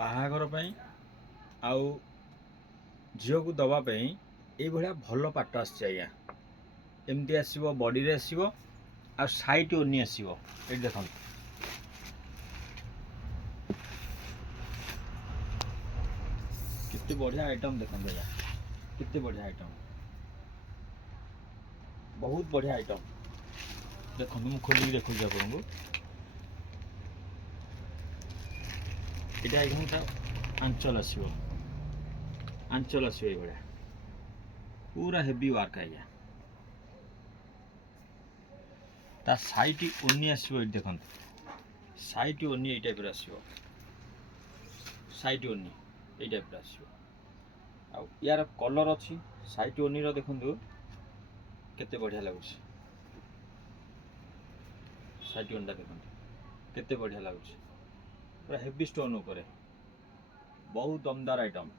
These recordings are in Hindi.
ବାହାଘର ପାଇଁ ଆଉ ଝିଅକୁ ଦେବା ପାଇଁ ଏଇଭଳିଆ ଭଲ ପାଟ ଆସିଛି ଆଜ୍ଞା। ଏମିତି ଆସିବ, ବଡ଼ିରେ ଆସିବ ଆଉ ସାଇଟ୍ ଓନି ଆସିବ। ଏଇଠି ଦେଖନ୍ତୁ, କେତେ ବଢ଼ିଆ ଆଇଟମ୍ ଦେଖନ୍ତୁ ଆଜ୍ଞା, କେତେ ବଢ଼ିଆ ଆଇଟମ୍, ବହୁତ ବଢ଼ିଆ ଆଇଟମ୍। ଦେଖନ୍ତୁ ମୁଁ ଖୋଲିକି ଦେଖୁଛି ଆପଣଙ୍କୁ। ଏଇଟା ଆଜ୍ଞା ତା ଆଞ୍ଚଲ ଆସିବ, ଆଞ୍ଚଲ ଆସିବ ଏଇଭଳିଆ पूरा हेवी वर्क आज्ञा। ता साइट ओनी आसो देखो, साइट ओनी ये टाइप आसो, साइट ओनी ये टाइप आसो। यार कलर अच्छी साइट ओनी रो देखो केते बढ़िया लगुच। साइट ओनी देखो केते बढ़िया लगुच, पूरा हेवी स्टोन उपरे, बहुत दमदार आइटम।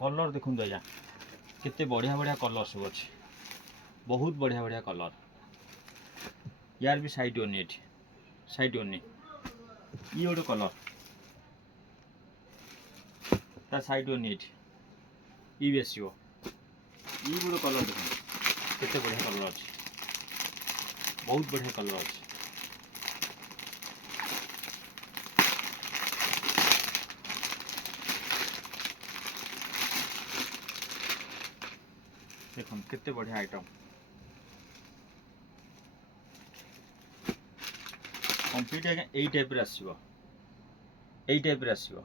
कलर देखो आज्ञा केते बढ़िया बढ़िया कलर सब अच्छे, बहुत बढ़िया बढ़िया कलर। यार भी साइट ओनी, एठी साइट ओनी ये गोटे कलर, ता साइट ओनी एठी ये भी आसो। ये गोटे कलर देखो केते बढ़िया कलर अच्छे, बहुत बढ़िया कलर अच्छे। देखो केते बढ़िया आइटम, कंप्लीट आज्ञा यही टाइप आसो, यही टाइप आसो।